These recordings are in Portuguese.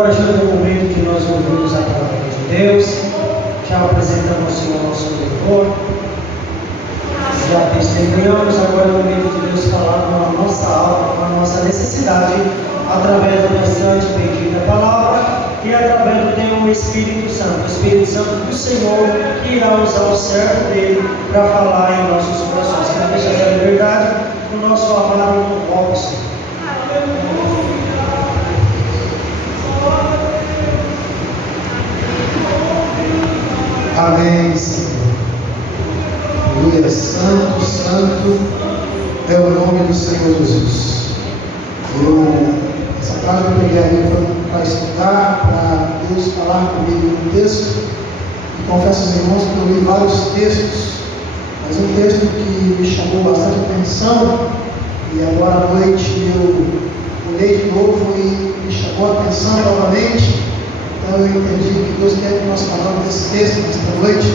agora chegou o momento de nós ouvirmos a palavra de Deus. Já apresentamos ao Senhor nosso louvor. Já testemunhamos, agora é o momento de Deus falar com a nossa alma, com a nossa necessidade, através do restante bendita palavra e através do teu Espírito Santo. O Espírito Santo do Senhor que irá usar o servo dele para falar em nossos corações. Que deixa essa liberdade no nosso amado e no vosso. Amém, Senhor. Aleluia. Santo, santo é o nome do Senhor Jesus. Essa tarde eu peguei ali para estudar, para Deus falar comigo um texto. E confesso aos irmãos que eu li vários textos, mas um texto que me chamou bastante atenção, e agora à noite eu olhei de novo e me chamou a atenção novamente. Então eu entendi que Deus quer que nós falamos desse texto nesta noite.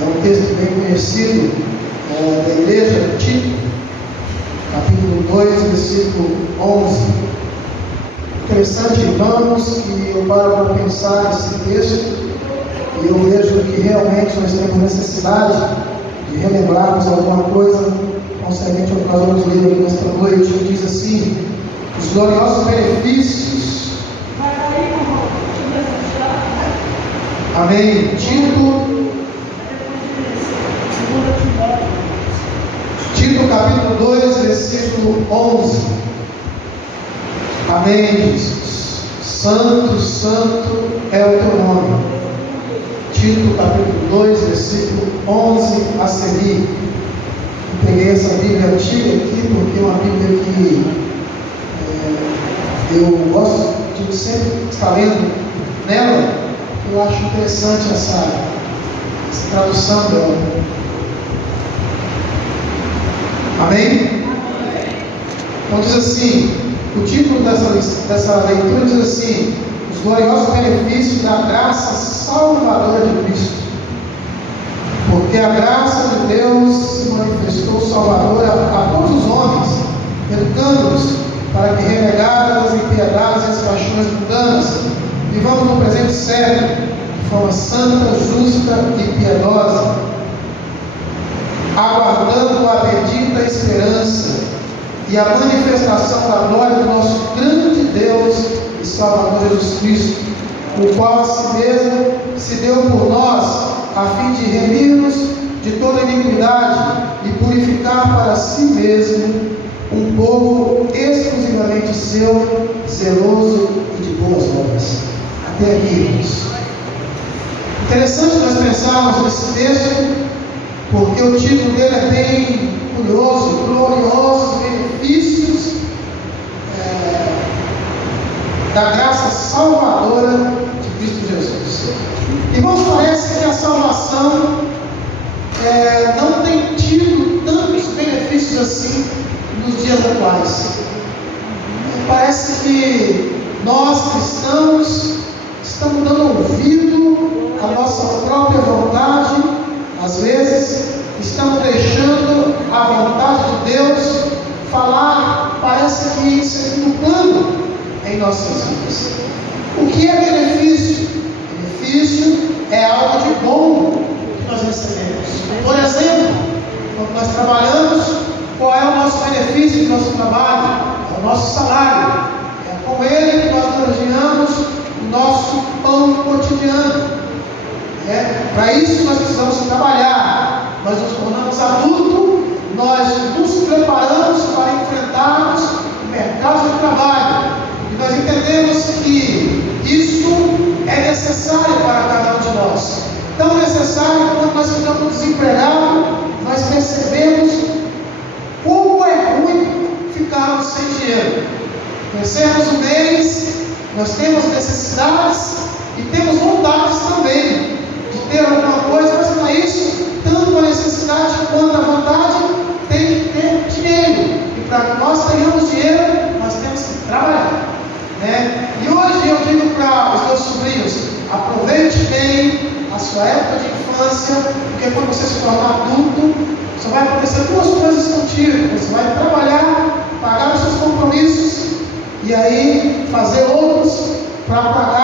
É um texto bem conhecido da igreja, Tito, capítulo 2, versículo 11. Interessante, irmãos, que eu paro para pensar nesse texto e eu vejo que realmente nós temos necessidade de relembrarmos alguma coisa concernente ao que nós vamos ler aqui nesta noite. Ele diz assim: os gloriosos benefícios. Amém. Tito capítulo 2, versículo 11. Amém, Jesus. Santo, santo é o teu nome. Tito capítulo 2, versículo 11 a seguir. Eu peguei essa Bíblia antiga aqui, porque é uma Bíblia que eu gosto de sempre estar lendo nela. Eu acho interessante essa tradução dela. Amém? Então diz assim, o título dessa leitura diz assim: os gloriosos benefícios da graça salvadora de Cristo. Porque a graça de Deus se manifestou salvadora a todos os homens, educando-os para que, renegadas as impiedades e as paixões mundanas, vivamos no presente século de forma santa, justa e piedosa, aguardando a bendita esperança e a manifestação da glória do nosso grande Deus e Salvador Jesus Cristo, o qual a si mesmo se deu por nós, a fim de remir-nos de toda iniquidade e purificar para si mesmo um povo exclusivamente seu, zeloso e de boas obras. Até aqui, irmãos. Interessante nós pensarmos nesse texto, porque o título dele é bem curioso: gloriosos benefícios da graça salvadora de Cristo Jesus. Irmãos, parece que a salvação não tem tido tantos benefícios assim nos dias atuais. Parece que nós cristãos estamos dando ouvido à nossa própria vontade, às vezes estamos deixando a vontade de Deus falar, parece que em segundo plano em nossas vidas. O que é benefício? Benefício é algo de bom que nós recebemos. Por exemplo, quando nós trabalhamos, qual é o nosso benefício do nosso trabalho? É o nosso salário. É com ele que nós ganhamos o nosso pão cotidiano. Para isso nós precisamos trabalhar. Nós nos tornamos adultos, nós nos preparamos para enfrentarmos o mercado de trabalho. E nós entendemos que isso é necessário para cada um de nós. Tão necessário quando nós ficamos desempregados, nós percebemos como é ruim ficarmos sem dinheiro. Recebemos o mês, nós temos necessidades e temos vontades também de ter alguma coisa, mas para isso, tanto a necessidade quanto a vontade tem que ter dinheiro. E para que nós tenhamos dinheiro, nós temos que trabalhar. E hoje eu digo para os meus sobrinhos: aproveite bem a sua época de infância, porque quando você se tornar adulto, só vai acontecer duas coisas contigo: você vai trabalhar, pagar os seus compromissos e aí fazer outros para pagar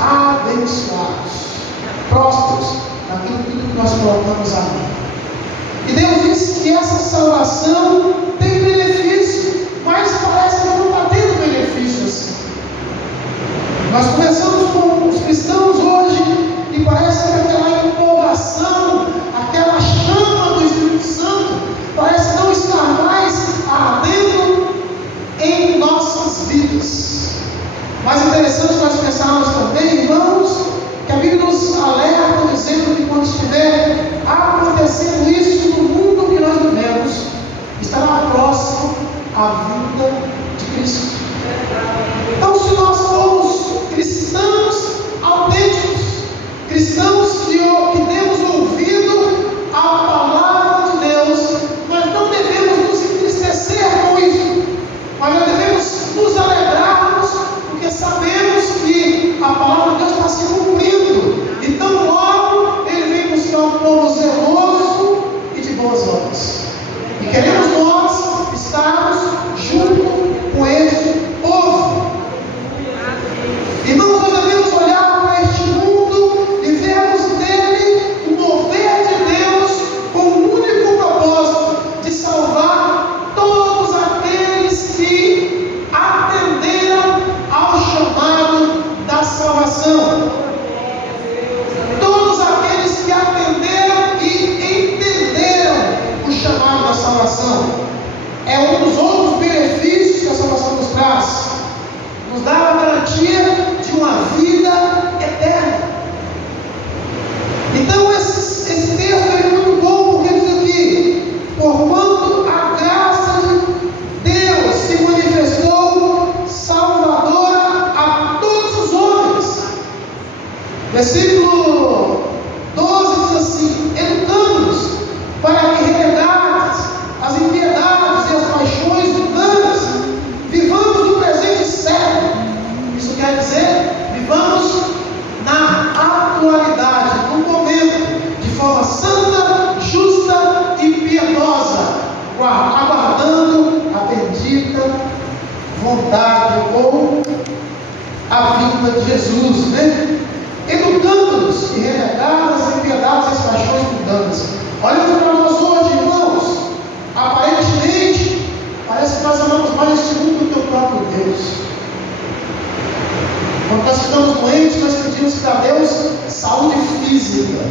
abençoados, prósperos naquilo tudo que nós colocamos a mão. E Deus disse que essa salvação tem benefício, mas parece que não está tendo benefício assim. Nós conversamos com os cristãos hoje e parece que aquela empolgação, aquela chama do Espírito Santo, parece não estar mais ardendo em nossas vidas. Mas interessante nós pensarmos também, irmãos, que a Bíblia nos alerta dizendo que quando estiver acontecendo isso no mundo que nós vivemos, estará próximo à vinda de Cristo. Então, se nós formos cristãos autênticos, cristãos que temos ouvido a palavra de Deus, nós não devemos nos entristecer com isso, mas nós devemos nos alegrarmos, porque sabemos que a palavra de Deus está se cumprindo. Então, logo Ele vem buscar um povo zeloso e de boas obras. E queremos nós estarmos junto com este povo. Irmãos, nós devemos olhar para este mundo e vermos nele o mover de Deus com o único propósito de salvar todos aqueles que atenderam ao chamado da salvação. Todos aqueles que atenderam e entenderam o chamado da salvação. É um dos outros benefícios que a salvação nos traz. Nos dá a garantia de uma vida eterna. Então esse texto é muito bom, porque diz aqui: porquanto a graça de Deus se manifestou salvadora a todos os homens. Versículo 12 diz assim: educando-nos para que, renegadas as impiedades e as paixões mundanas, vivamos no presente século. Isso quer dizer, vivamos na atualidade, no momento, de forma santa, justa e piedosa, aguardando a bendita vontade ou a vinda de Jesus, né? Educando-nos e renegadas as impiedades e as paixões mundanas. Olhando para nós hoje, irmãos, aparentemente, parece que nós amamos mais este mundo do que o próprio Deus. Quando nós ficamos doentes, nós pedimos para Deus saúde física.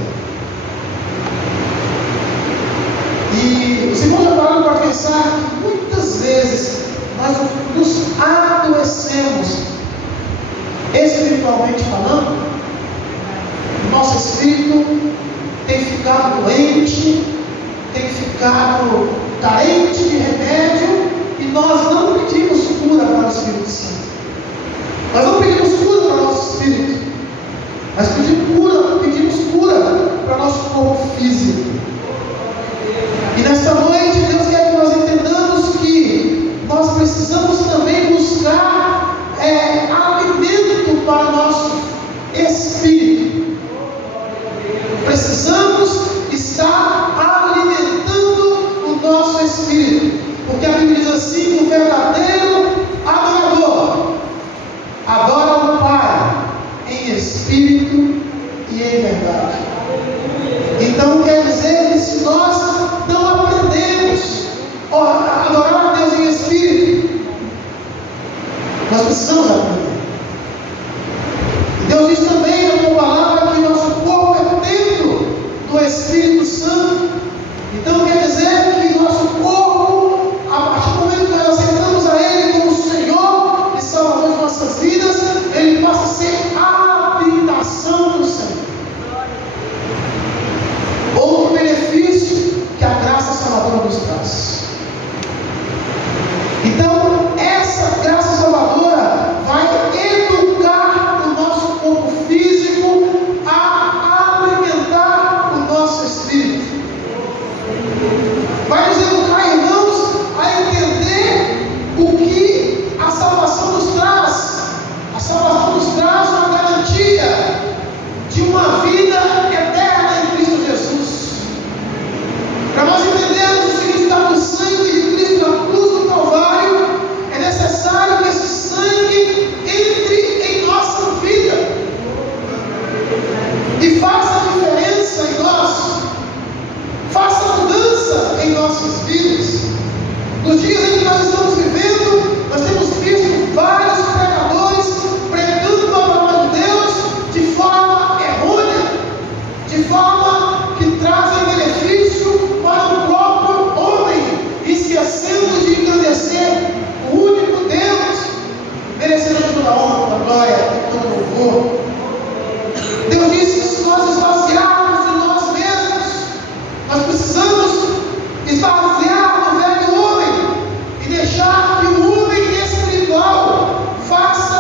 E os irmãos já pararam para pensar que muitas vezes nós nos adoecemos, espiritualmente falando. Nosso espírito tem ficado doente, tem ficado carente de remédio, e nós não pedimos cura para o Espírito Santo. Nós não pedimos cura para o nosso espírito, mas pedimos cura para o nosso corpo físico. E nesta noite, Deus quer que nós entendamos que nós precisamos também buscar alimento para o nosso espírito. Precisamos estar alimentando o nosso espírito, porque a Bíblia diz assim: o verdadeiro adorador adora o Pai em espírito e em verdade. Então quer dizer que se nós não aprendemos a adorar a Deus em espírito, nós precisamos aprender. Deus diz também na sua palavra que nosso corpo é templo do Espírito Santo. Então quer dizer que nosso corpo, a partir do momento que nós aceitamos a Ele como Senhor e Salvador de nossas vidas, Ele passa a ser a habitação do Senhor. Outro benefício que a graça salvadora nos traz. Então, essa graça salvadora vai educar o nosso corpo físico a alimentar o nosso espírito. Vai nos educar, irmãos, a entender o que a salvação nos traz. A salvação nos traz uma garantia de uma vida eterna em Cristo Jesus. Para nós entendermos o significado do sangue de Cristo na cruz do Calvário, é necessário que esse sangue entre em nossa vida. louvor. Deus disse que se nós esvaziarmos de nós mesmos, nós precisamos esvaziar do velho homem e deixar que o homem espiritual faça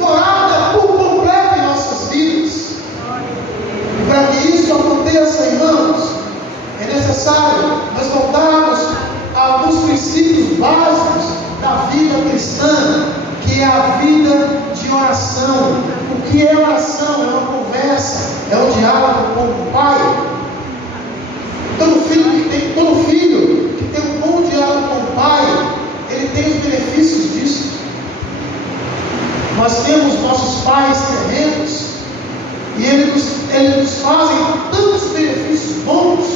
morada por completo em nossas vidas. E para que isso aconteça, irmãos, é necessário nós voltarmos a alguns princípios básicos da vida cristã, que é a vida de oração. O que é oração? É uma conversa, é um diálogo com o Pai. Todo filho que tem um bom diálogo com o Pai, ele tem os benefícios disso. Nós temos nossos pais terrenos e eles nos fazem tantos benefícios bons,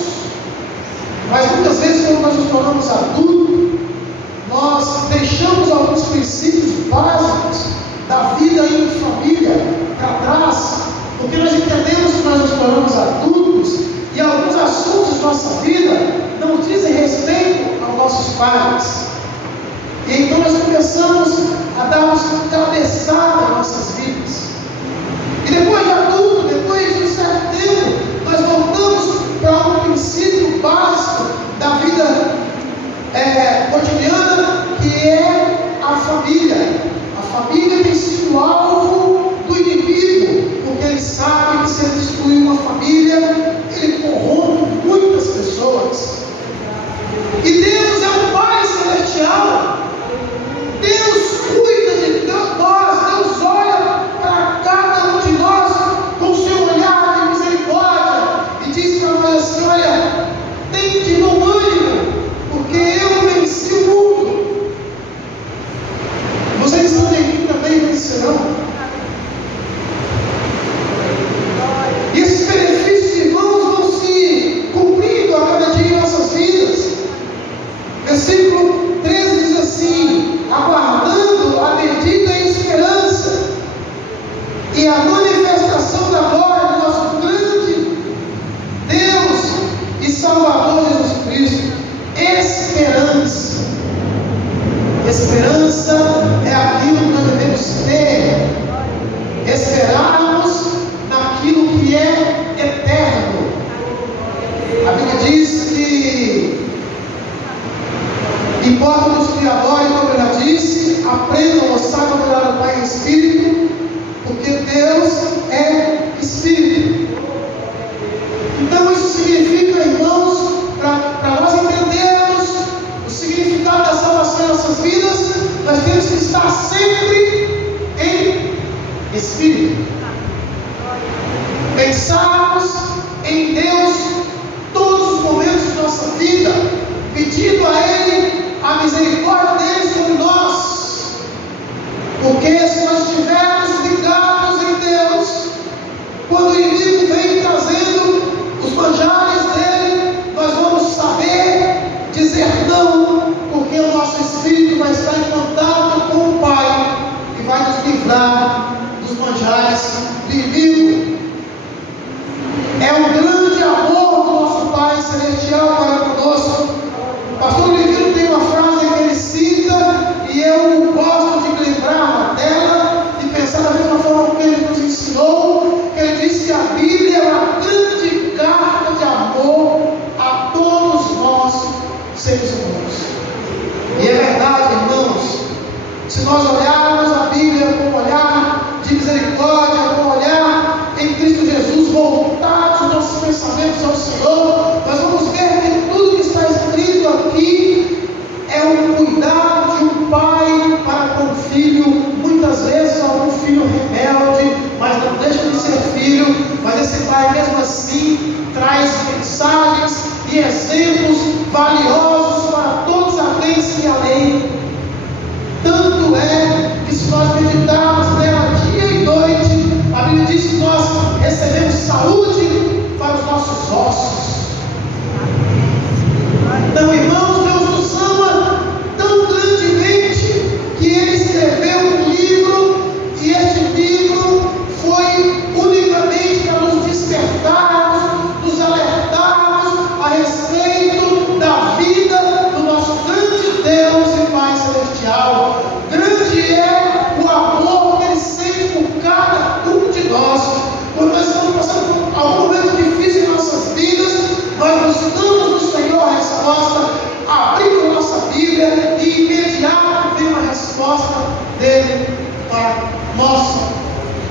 mas muitas vezes quando nós nos tornamos adultos, nós deixamos alguns princípios básicos da vida em família para trás, porque nós entendemos que nós nos tornamos adultos e alguns assuntos de nossa vida não dizem respeito aos nossos pais. E então nós começamos a darmos cabeçada em nossas vidas. E depois de adulto, depois de um certo tempo, nós voltamos para um princípio básico da vida cotidiana, que é a família. A família tem sido alvo do inimigo, porque ele sabe que se ele destruir uma família, ele corrompe muitas pessoas. E Deus é o Pai Celestial. Deus cuida de nós. Deus olha para cada um de nós com seu olhar de misericórdia e diz para nós assim: olha, tem de bom ânimo, porque eu venci o mundo. Vocês também vencerão. E esses benefícios, irmãos, vão se cumprindo a cada dia em nossas vidas. Versículo 13 diz assim: aguardando a bendita esperança e a manifestação da glória do nosso grande Deus e Salvador Jesus Cristo. Esperança. Esperança é aquilo que nós devemos ter. Esperarmos naquilo que é eterno. A Bíblia diz que importa-nos que adorem, como eu já disse, aprendam ou saibam adorar o Pai em Espírito, porque Deus é Espírito. Então isso significa, irmãos, para nós entendermos o significado da salvação em nossas vidas, nós temos que estar sempre em Espírito. Pensarmos em Deus todos os momentos de nossa vida, pedindo a Ele a misericórdia dele sobre nós. Porque se nós estivermos ligados em Deus, quando o inimigo vem trazendo os manjares dele, nós vamos saber dizer não, porque o nosso espírito vai estar em contato com o Pai e vai nos livrar dos manjares do inimigo. É um grande amor do nosso Pai Celestial para conosco. O pastor Livino tem uma frase que ele cita e eu gosto de lembrar na tela e pensar da mesma forma que ele nos ensinou, que ele diz que a Bíblia é uma grande carta de amor a todos nós, seres humanos. E é verdade, irmãos, se nós olharmos a Bíblia com um olhar de misericórdia, com um olhar em Cristo Jesus, voltados os nossos pensamentos ao Senhor, nós vamos ver que tudo que está escrito aqui é um cuidado de um pai para com o filho, muitas vezes algum filho rebelde, mas não deixa de ser filho, mas esse pai mesmo assim traz mensagens e exemplos valiosos para todos aqueles que a leem. Tanto é que se nós meditarmos nela dia e noite, a Bíblia diz que nós recebemos saúde para os nossos ossos. Então, irmãos, Deus nos ama tão grandemente que Ele escreveu um livro, e este livro foi unicamente para nos despertarmos, nos alertarmos a respeito da vida do nosso grande Deus e Pai Celestial. Grande é o amor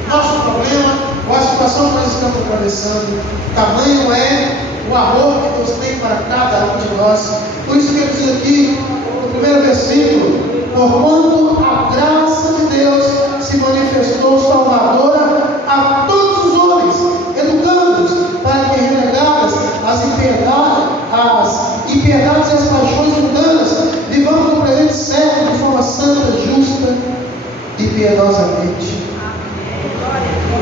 nosso problema ou a situação que nós estamos atravessando. Tamanho é o amor que Deus tem para cada um de nós. Por isso que ele diz aqui, no primeiro versículo: porquanto a graça de Deus se manifestou salvadora a todos os homens, educando-os para que, renegadas as impiedades e as paixões mundanas, vivamos no presente século de forma santa, justa e piedosamente.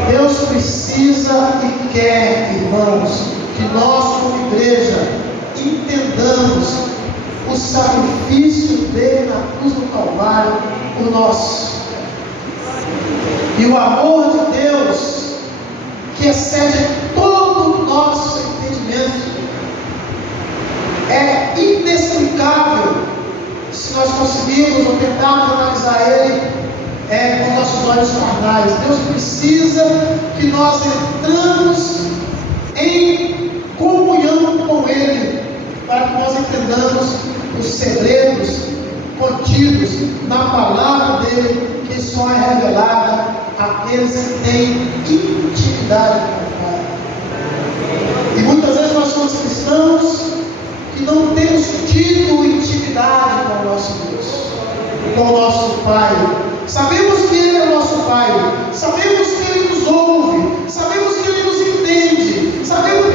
Deus precisa e quer, irmãos, que nós, como igreja, entendamos o sacrifício dele na cruz do Calvário por nós. E o amor de Deus, que excede todo o nosso entendimento, é inexplicável se nós conseguirmos ou tentarmos analisar ele com nossos olhos carnais. Deus precisa que nós entramos em comunhão com ele, para que nós entendamos os segredos contidos na palavra dele, que só é revelada àqueles que têm intimidade com o Pai. E muitas vezes nós somos cristãos que não temos tido intimidade com o nosso Deus, com o nosso Pai. Sabemos que Ele é o nosso Pai, sabemos que Ele nos ouve, sabemos que Ele nos entende, sabemos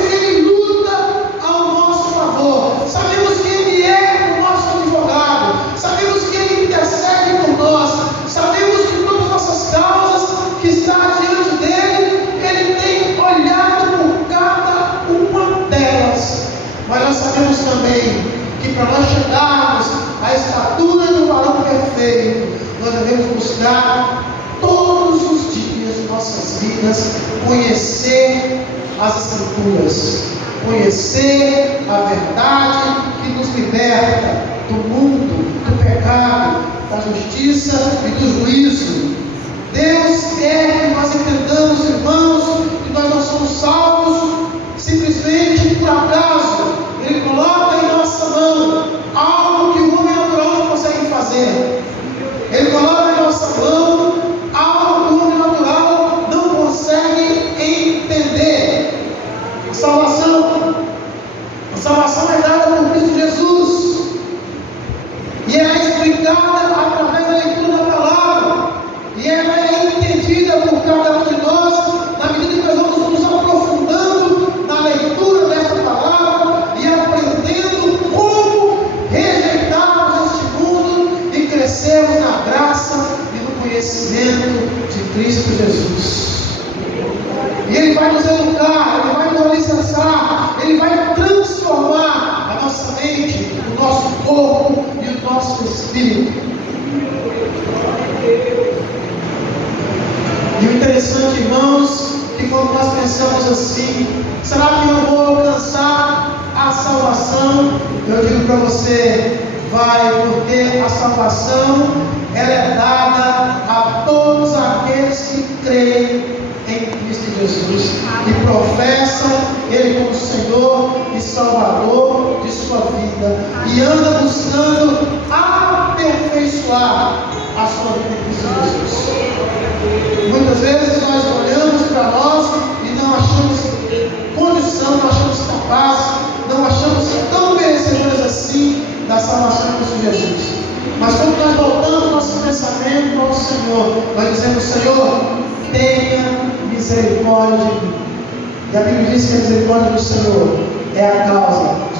que Ele luta ao nosso favor, sabemos que Ele é o nosso advogado, sabemos que Ele intercede por nós, sabemos que todas as nossas causas que estão diante dEle, Ele tem olhado por cada uma delas. Mas nós sabemos também que para nós chegarmos à estatura do varão perfeito, nós devemos buscar todos os dias de nossas vidas conhecer as Escrituras, conhecer a verdade que nos liberta do mundo, do pecado, da justiça e do juízo. Deus quer que nós entendamos, irmãos, que nós não somos salvos simplesmente por acaso. Ele coloca em nossa mão algo que o homem natural não consegue fazer. Ele coloca em nossa mão algo que o homem natural não consegue entender. A salvação é dada por Cristo Jesus, e ela é explicada através da leitura da palavra, e ela é entendida por cada um de nós na medida que nós vamos nos aprofundando na leitura desta palavra e aprendendo como rejeitarmos este mundo e crescermos na graça e no conhecimento de Cristo Jesus. E Ele vai nos educar, Ele vai nos alicerçar, Ele vai transformar a nossa mente, o nosso corpo e o nosso espírito. E o interessante, irmãos, que quando nós pensamos assim, será que eu vou alcançar a salvação? Eu digo para você, vai, porque a salvação ela é dada a todos aqueles que creem em Cristo Jesus e professam Ele como Senhor e Salvador de sua vida e anda buscando aperfeiçoar a sua vida em Cristo Jesus. Muitas vezes nós olhamos para nós e não achamos condição, não achamos capazes, não achamos tão merecedores assim da salvação de Cristo Jesus. Mas quando nós voltamos nosso pensamento ao Senhor, nós dizemos: Senhor, tenha misericórdia de mim. E a Bíblia diz que a misericórdia do Senhor é a causa